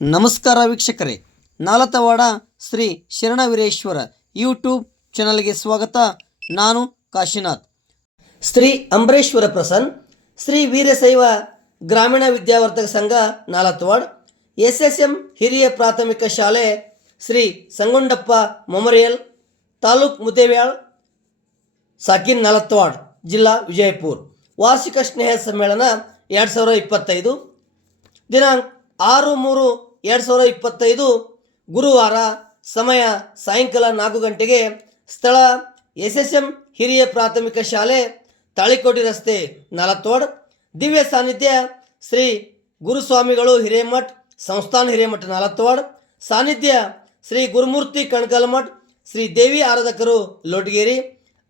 ನಮಸ್ಕಾರ ವೀಕ್ಷಕರೇ. ನಾಲತವಾಡ ಶ್ರೀ ಶರಣವೀರೇಶ್ವರ ಯೂಟ್ಯೂಬ್ ಚಾನಲ್ಗೆ ಸ್ವಾಗತ. ನಾನು ಕಾಶಿನಾಥ್. ಶ್ರೀ ಅಂಬರೇಶ್ವರ ಪ್ರಸನ್, ಶ್ರೀ ವೀರಶೈವ ಗ್ರಾಮೀಣ ವಿದ್ಯಾವರ್ಧಕ ಸಂಘ ನಾಲತವಾಡ್ ಎಸ್ ಎಸ್ ಎಂ ಹಿರಿಯ ಪ್ರಾಥಮಿಕ ಶಾಲೆ ಶ್ರೀ ಸಂಗೊಂಡಪ್ಪ ಮೊಮರಿಯಲ್, ತಾಲೂಕ್ ಮುದ್ದೇವ್ಯಾಳ್, ಸಾಕಿನ್ ನಾಲತ್ವಾಡ್, ಜಿಲ್ಲಾ ವಿಜಯಪುರ. ವಾರ್ಷಿಕ ಸ್ನೇಹ ಸಮ್ಮೇಳನ ಎರಡು ಸಾವಿರ ಇಪ್ಪತ್ತೈದು. ದಿನಾಂಕ ಆರು ಮೂರು ಎರಡು ಸಾವಿರ ಇಪ್ಪತ್ತೈದು ಗುರುವಾರ ಸಮಯ ಸಾಯಂಕಾಲ ನಾಲ್ಕು ಗಂಟೆಗೆ ಸ್ಥಳ ಎಸ್ ಎಸ್ ಎಂ ಹಿರಿಯ ಪ್ರಾಥಮಿಕ ಶಾಲೆ ತಾಳಿಕೋಟಿ ರಸ್ತೆ ನಾಲತ್ವಾಡ್ ದಿವ್ಯ ಸಾನ್ನಿಧ್ಯ ಶ್ರೀ ಗುರುಸ್ವಾಮಿಗಳು ಹಿರೇಮಠ್, ಸಂಸ್ಥಾನ ಹಿರೇಮಠ ನಾಲತ್ವಾಡ್ ಸಾನ್ನಿಧ್ಯ ಶ್ರೀ ಗುರುಮೂರ್ತಿ ಕಣ್ಕಲ್ಮಠ್ ಶ್ರೀ ದೇವಿ ಆರಾಧಕರು ಲೋಟಗೇರಿ.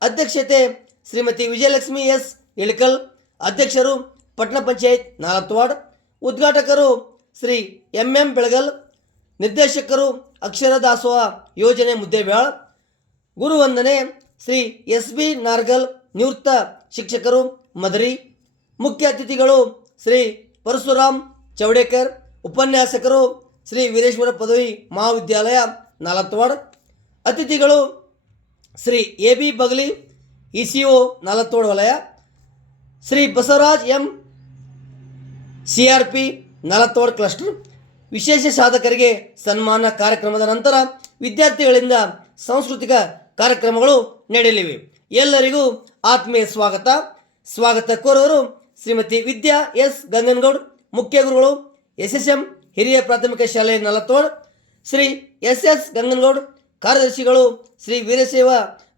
ಅಧ್ಯಕ್ಷತೆ ಶ್ರೀಮತಿ ವಿಜಯಲಕ್ಷ್ಮಿ ಎಸ್ ಇಳಕಲ್. ಅಧ್ಯಕ್ಷರು ಪಟ್ಟಣ ಪಂಚಾಯತ್ ನಾಲತ್ವಾಡ್ ಉದ್ಘಾಟಕರು ಶ್ರೀ ಎಂ ಎಂ ಬೆಳಗಲ್ ನಿರ್ದೇಶಕರು ಅಕ್ಷರದಾಸೋಹ ಯೋಜನೆ ಮುದ್ದೇಬ್ಯಾಳ್, ಗುರುವಂದನೆ ಶ್ರೀ ಎಸ್ ಬಿ ನಾರ್ಗಲ್, ನಿವೃತ್ತ ಶಿಕ್ಷಕರು ಮದರಿ, ಮುಖ್ಯ ಅತಿಥಿಗಳು ಶ್ರೀ ಪರಶುರಾಮ್ ಚೌಡೇಕರ್, ಉಪನ್ಯಾಸಕರು ಶ್ರೀ ವೀರೇಶ್ವರ ಪದವಿ ಮಹಾವಿದ್ಯಾಲಯ ನಾಲತ್ವಾಡ್ ಅತಿಥಿಗಳು Shri A B Bagali E C O Nalatwad ವಲಯ, Shri Basavaraj M C R P Nalatwad cluster ವಿಶೇಷ ಸಾಧಕರಿಗೆ ಸನ್ಮಾನ ಕಾರ್ಯಕ್ರಮದ ನಂತರ ವಿದ್ಯಾರ್ಥಿಗಳಿಂದ ಸಾಂಸ್ಕೃತಿಕ ಕಾರ್ಯಕ್ರಮಗಳು ನಡೆಯಲಿವೆ. ಎಲ್ಲರಿಗೂ ಆತ್ಮೀಯ ಸ್ವಾಗತ. ಸ್ವಾಗತ ಕೋರುವರು ಶ್ರೀಮತಿ ವಿದ್ಯಾ ಎಸ್. ಗಂಗನಗೌಡ್, ಮುಖ್ಯ ಗುರುಗಳು ಎಸ್ ಎಸ್ ಎಂ ಹಿರಿಯ ಪ್ರಾಥಮಿಕ ಶಾಲೆ ನಲತ್ತೋಳ್ ಶ್ರೀ ಎಸ್ ಎಸ್ ಗಂಗನಗೌಡ್, ಕಾರ್ಯದರ್ಶಿಗಳು ಶ್ರೀ ವೀರಶೈವ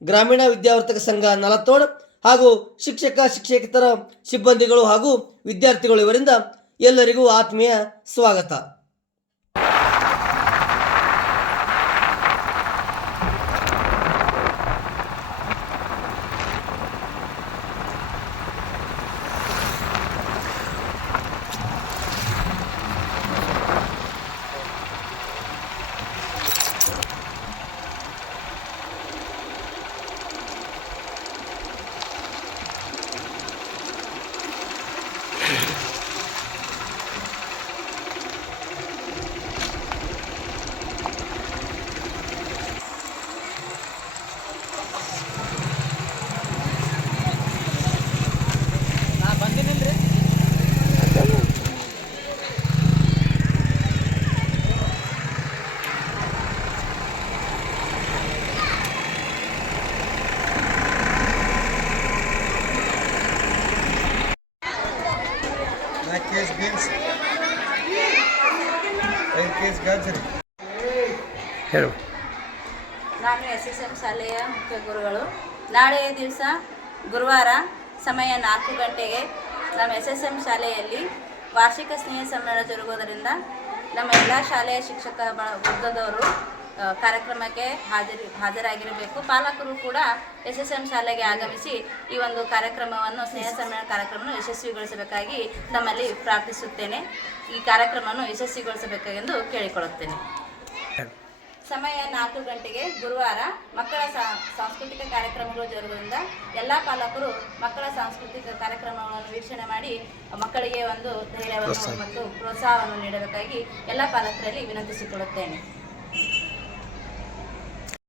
ಗ್ರಾಮೀಣ ವಿದ್ಯಾವರ್ತಕ ಸಂಘ ನಲತ್ತೋಳ್ ಹಾಗೂ ಶಿಕ್ಷಕ, ಶಿಕ್ಷಕೇತರ ಸಿಬ್ಬಂದಿಗಳು ಹಾಗೂ ವಿದ್ಯಾರ್ಥಿಗಳು ಇವರಿಂದ ಎಲ್ಲರಿಗೂ ಆತ್ಮೀಯ ಸ್ವಾಗತ. ನಾಲ್ಕು ಕೆ ಜಿ ಬೀನ್ಸ್ ಐದು ಕೆ ಗಾಜರಿ ಹೇಳು. ನಾನು ಎಸ್ ಎಸ್ ಎಂ ಶಾಲೆಯ ಮುಖ್ಯ ಗುರುಗಳು. ನಾಳೆಯ ದಿವಸ ಗುರುವಾರ ಸಮಯ ನಾಲ್ಕು ಗಂಟೆಗೆ ನಮ್ಮ ಎಸ್ ಎಸ್ ಎಂ ಶಾಲೆಯಲ್ಲಿ ವಾರ್ಷಿಕ ಸ್ನೇಹ ಸಮ್ಮೇಳನ ಜರುಗುವುದರಿಂದ ನಮ್ಮ ಎಲ್ಲ ಶಾಲೆಯ ಶಿಕ್ಷಕ ಬ ವೃದ್ಧದವರು ಕಾರ್ಯಕ್ರಮಕ್ಕೆ ಹಾಜರಿ ಹಾಜರಾಗಿರಬೇಕು. ಪಾಲಕರು ಕೂಡ ಎಸ್ ಎಸ್ ಎಂ ಶಾಲೆಗೆ ಆಗಮಿಸಿ ಈ ಒಂದು ಕಾರ್ಯಕ್ರಮವನ್ನು ಸ್ನೇಹ ಸಮ್ಮೇಳನ ಕಾರ್ಯಕ್ರಮವನ್ನು ಯಶಸ್ವಿಗೊಳಿಸಬೇಕಾಗಿ ತಮ್ಮಲ್ಲಿ ಪ್ರಾರ್ಥಿಸುತ್ತೇನೆ. ಈ ಕಾರ್ಯಕ್ರಮವನ್ನು ಯಶಸ್ವಿಗೊಳಿಸಬೇಕೆಂದು ಕೇಳಿಕೊಳ್ಳುತ್ತೇನೆ. ಸಮಯ ನಾಲ್ಕು ಗಂಟೆಗೆ ಗುರುವಾರ ಮಕ್ಕಳ ಸಾ- ಸಾಂಸ್ಕೃತಿಕ ಕಾರ್ಯಕ್ರಮಗಳು ಜರುಗುವುದರಿಂದ ಎಲ್ಲ ಪಾಲಕರು ಮಕ್ಕಳ ಸಾಂಸ್ಕೃತಿಕ ಕಾರ್ಯಕ್ರಮಗಳನ್ನು ವೀಕ್ಷಣೆ ಮಾಡಿ ಮಕ್ಕಳಿಗೆ ಒಂದು ಧೈರ್ಯವನ್ನು ಮತ್ತು ಪ್ರೋತ್ಸಾಹವನ್ನು ನೀಡಬೇಕಾಗಿ ಎಲ್ಲ ಪಾಲಕರಲ್ಲಿ ವಿನಂತಿಸಿಕೊಳ್ಳುತ್ತೇನೆ.